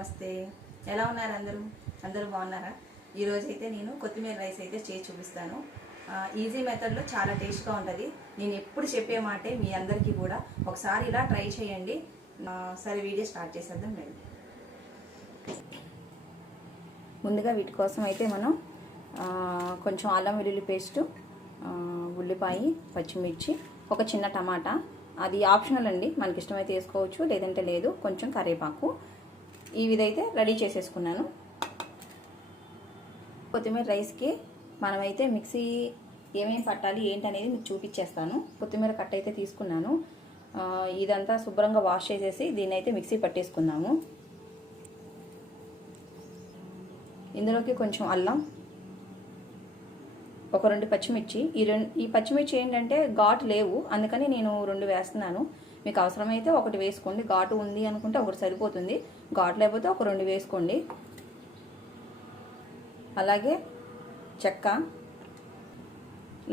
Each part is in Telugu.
నమస్తే. ఎలా ఉన్నారు అందరూ బాగున్నారా? ఈరోజు అయితే నేను కొత్తిమీర రైస్ అయితే చేసి చూపిస్తాను. ఈజీ మెథడ్లో చాలా టేస్ట్గా ఉంటుంది. నేను ఎప్పుడు చెప్పే మాటే మీ అందరికీ కూడా ఒకసారి ఇలా ట్రై చేయండి. సరే వీడియో స్టార్ట్ చేసేద్దాం రండి. ముందుగా వీటి కోసం అయితే మనం కొంచెం అల్లం వెల్లుల్లి పేస్టు, ఉల్లిపాయ, పచ్చిమిర్చి, ఒక చిన్న టమాటా, అది ఆప్షనల్ అండి, మనకి ఇష్టమైతే వేసుకోవచ్చు లేదంటే లేదు, కొంచెం కరివేపాకు, ఇవిదైతే రెడీ చేసేసుకున్నాను. కొత్తిమీర రైస్కి మనమైతే మిక్సీ ఏమేమి పట్టాలి ఏంటనేది మీకు చూపించేస్తాను. కొత్తిమీర కట్ట అయితే తీసుకున్నాను. ఇదంతా శుభ్రంగా వాష్ చేసేసి దీన్ని అయితే మిక్సీ పట్టేసుకున్నాము. ఇందులోకి కొంచెం అల్లం, ఒక 2 పచ్చిమిర్చి. ఈ పచ్చిమిర్చి ఏంటంటే ఘాటు లేవు, అందుకని నేను 2 వేస్తున్నాను. మీకు అవసరమైతే 1 వేసుకోండి. ఘాటు ఉంది అనుకుంటే 1 సరిపోతుంది, ఘాటు లేకపోతే ఒక 2 వేసుకోండి. అలాగే చెక్క,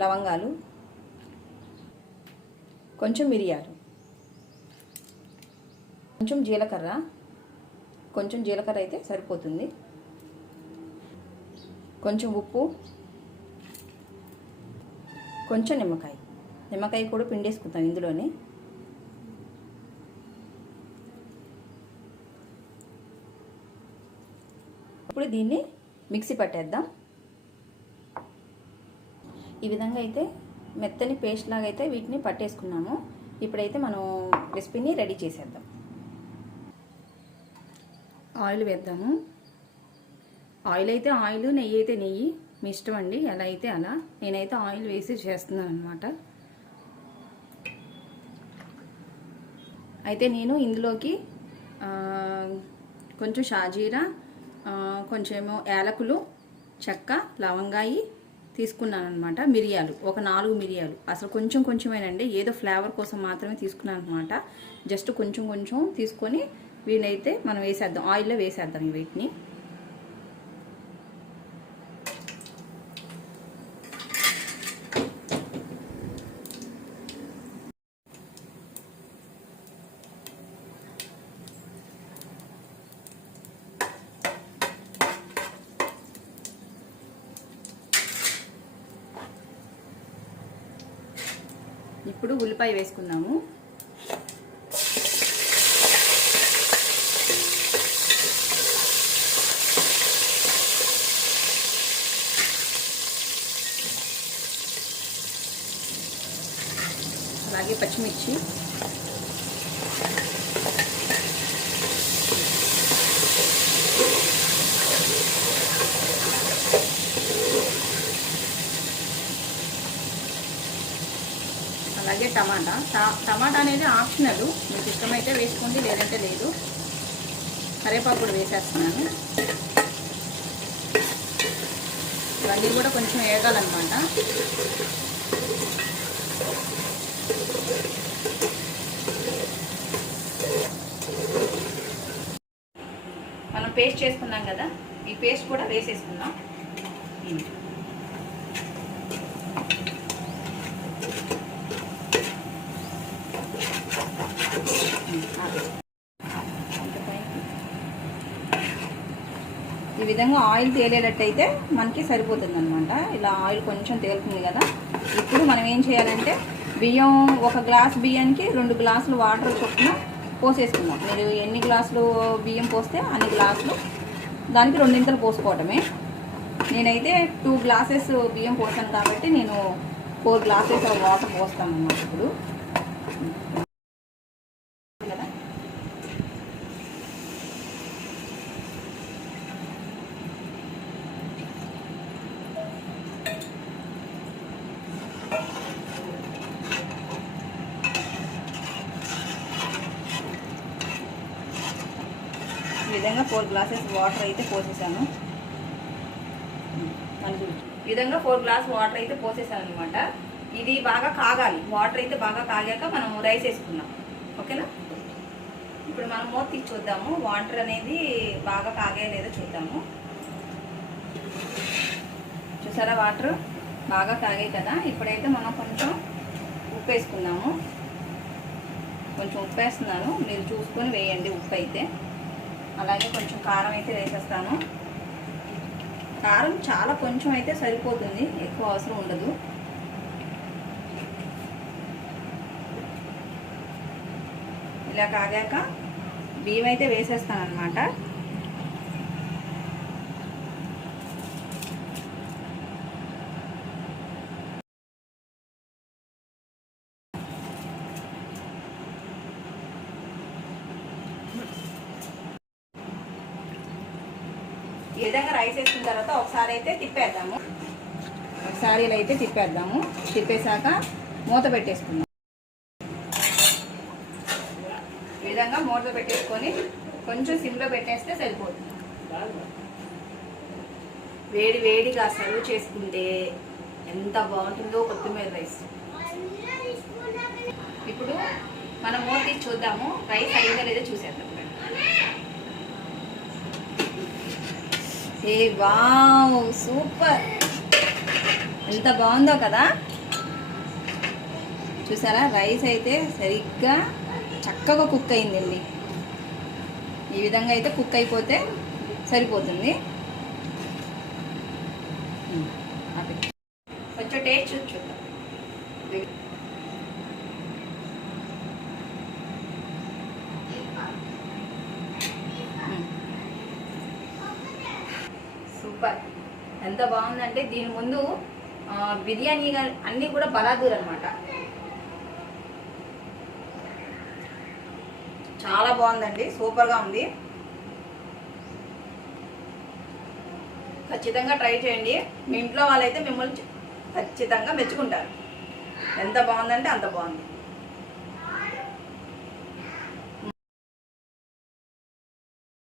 లవంగాలు, కొంచెం మిరియాలు, కొంచెం జీలకర్ర అయితే సరిపోతుంది, కొంచెం ఉప్పు, కొంచెం నిమ్మకాయ కూడా పిండేసుకుంటాం ఇందులోనే. ఇప్పుడు దీన్ని మిక్సీ పట్టేద్దాం. ఈ విధంగా అయితే మెత్తని పేస్ట్ లాగా అయితే వీటిని పట్టేసుకున్నాము. ఇప్పుడైతే మనం రెసిపీని రెడీ చేసేద్దాం. ఆయిల్ వేద్దాము. ఆయిల్ అయితే ఆయిల్, నెయ్యి అయితే నెయ్యి, మీ ఇష్టం అండి, ఎలా అయితే అలా. నేనైతే ఆయిల్ వేసి చేస్తున్నాను అనమాట. అయితే నేను ఇందులోకి కొంచెం షాజీరా, కొంచెమో యాలకులు, చెక్క, లవంగాయి తీసుకున్నాను అనమాట. మిరియాలు ఒక 4 మిరియాలు, అసలు కొంచెమేనండి, ఏదో ఫ్లేవర్ కోసం మాత్రమే తీసుకున్నాను అనమాట. జస్ట్ కొంచెం తీసుకొని వీటినైతే మనం వేసేద్దాం, ఆయిల్లో వేసేద్దాం వీటిని. ఇప్పుడు ఉల్లిపాయ వేసుకుందాము. అలాగే పచ్చిమిర్చి, అలాగే టమాటా అనేది ఆప్షనల్, మీకు ఇష్టమైతే వేసుకోండి లేదంటే లేదు. కరివేపాకు కూడా వేసేస్తున్నాను. ఇవన్నీ కూడా కొంచెం వేగాలన్నమాట. మనం పేస్ట్ చేసుకున్నాం కదా, ఈ పేస్ట్ కూడా వేసేసుకుందాం. ఈ విధంగా ఆయిల్ తేలేటట్టయితే మనకి సరిపోతుంది అనమాట. ఇలా ఆయిల్ కొంచెం తేలుతుంది కదా. ఇప్పుడు మనం ఏం చేయాలంటే బియ్యం, 1 గ్లాస్ బియ్యానికి 2 గ్లాసులు వాటర్ చొప్పున పోసేసుకుందాం. మీరు ఎన్ని గ్లాసులు బియ్యం పోస్తే అన్ని గ్లాసులు, దానికి 2 పోసుకోవటమే. నేనైతే 2 గ్లాసెస్ బియ్యం పోసాను కాబట్టి నేను 4 గ్లాసెస్ వాటర్ పోస్తాను అన్నమాట. ఇప్పుడు ఈ విధంగా 4 గ్లాసెస్ వాటర్ అయితే పోసేసాను. ఈ విధంగా 4 గ్లాస్ వాటర్ అయితే పోసేసాను అనమాట. ఇది బాగా కాగాలి. వాటర్ అయితే బాగా కాగాక మనం రైస్ వేసుకున్నాం. ఓకేనా? ఇప్పుడు మనం మూత తీసి చూద్దాము, వాటర్ అనేది బాగా కాగాయో లేదో చూద్దాము. చూసారా, వాటర్ బాగా కాగాయి కదా. ఇప్పుడైతే మనం కొంచెం ఉప్పు వేసుకుందాము. కొంచెం ఉప్పు వేస్తున్నాను, మీరు చూసుకొని వేయండి ఉప్పు అయితే. అలాగే కొంచెం కారం అయితే వేసేస్తాను. కారం చాలా కొంచెం అయితే సరిపోతుంది, ఎక్కువ అవసరం ఉండదు. ఇలా కాగాక బియ్యం అయితే వేసేస్తాను అన్నమాట. ఈ విధంగా రైస్ వేసిన తర్వాత ఒకసారి అయితే తిప్పేద్దాము. ఒకసారి ఇలా అయితే తిప్పేద్దాము. తిప్పేశాక మూత పెట్టేసుకుందాం. ఈ విధంగా మూత పెట్టేసుకొని కొంచెం సిమ్లో పెట్టేస్తే సరిపోతుంది. వేడి వేడిగా సర్వ్ చేసుకుంటే ఎంత బాగుంటుందో కొత్తిమీర రైస్. ఇప్పుడు మనం మూత తీసి చూద్దాము, రైస్ అయిందో లేదో చూసేద్దాం. ఏ వావ్, సూపర్! ఎంత బాగుందో కదా. చూసారా, రైస్ అయితే సరిగ్గా చక్కగా కుక్ అయిందండి. ఈ విధంగా అయితే కుక్ అయిపోతే సరిపోతుంది. కొంచెం టేస్ట్ చూద్దాం. సూపర్! ఎంత బాగుందంటే దీని ముందు బిర్యానీ అన్నీ కూడా బలాదూర్ అనమాట. చాలా బాగుందండి, సూపర్గా ఉంది. ఖచ్చితంగా ట్రై చేయండి. మీ ఇంట్లో వాళ్ళైతే మిమ్మల్ని ఖచ్చితంగా మెచ్చుకుంటారు. ఎంత బాగుందంటే అంత బాగుంది.